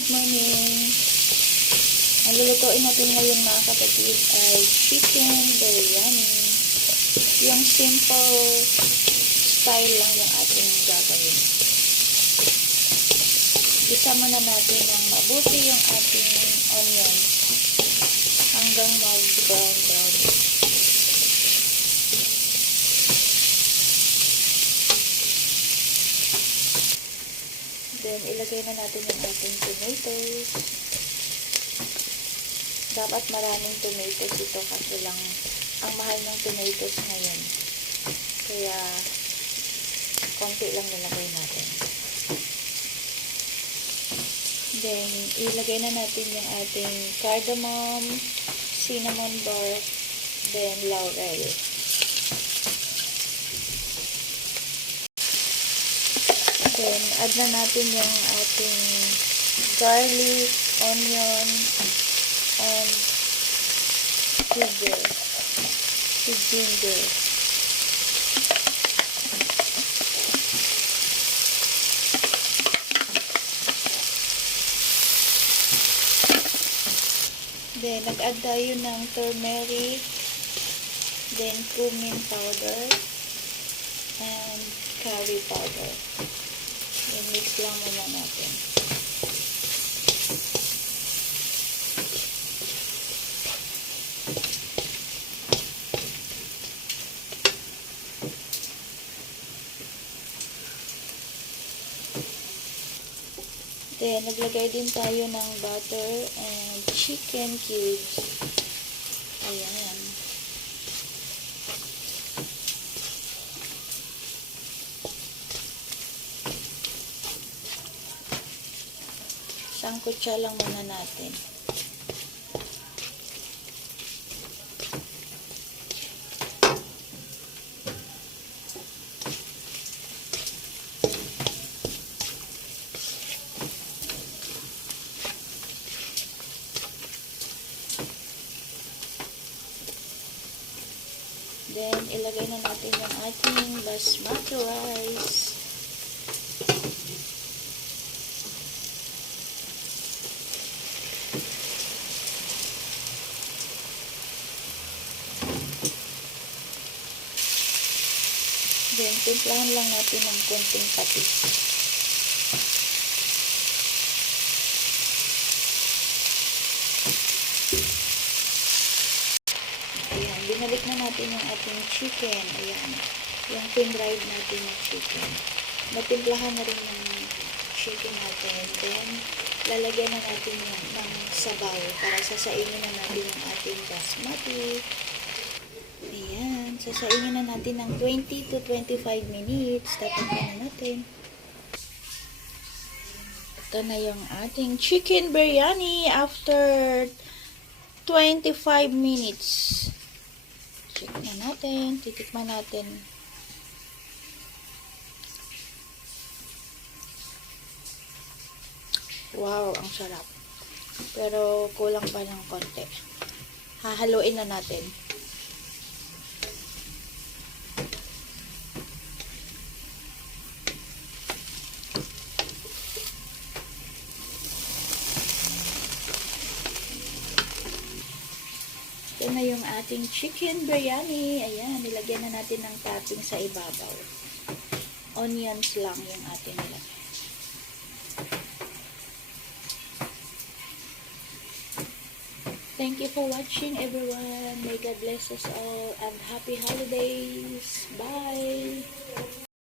Good morning! Ang lulutuin natin ngayon mga kapatid ay chicken biryani. Yung simple style lang yung ating gagawin. Isa muna natin ng mabuti yung ating onions hanggang mag-brown brown. Then, ilagay na natin yung ating tomatoes. Dapat maraming tomatoes ito kasi lang ang mahal ng tomatoes ngayon. Kaya, konti lang nilagay natin. Then, ilagay na natin yung ating cardamom, cinnamon bark, then laurel. Then, add na natin yung ating garlic, onion, and ginger. Si ginger. Then, nag-add tayo ng turmeric, then cumin powder, and curry powder. Lang muna natin. Then, naglagay din tayo ng butter and chicken cubes. Ayan. Sangkutsa lang muna natin. Then, ilagay na natin yung ating basmati rice. Then, timplahan lang natin ng konting patis. Ayan, binalik na natin yung ating chicken. Ayan, yung pin-dried natin na chicken. Natimplahan na rin yung chicken natin. Then, lalagyan na natin yung ng sabaw para sasainin na natin yung ating basmati. Ayan, sasainin na natin ng 20 to 25 minutes. Tatakpan na natin. Ito na yung ating chicken biryani after 25 minutes. Check na natin. Titikman natin. Wow, ang sarap. Pero kulang pa ng konti. Hahaluin na natin. Na yung ating chicken biryani. Ayan, nilagyan na natin ng topping sa ibabaw. Onions lang yung ating nilagay. Thank you for watching everyone. May God bless us all and happy holidays. Bye!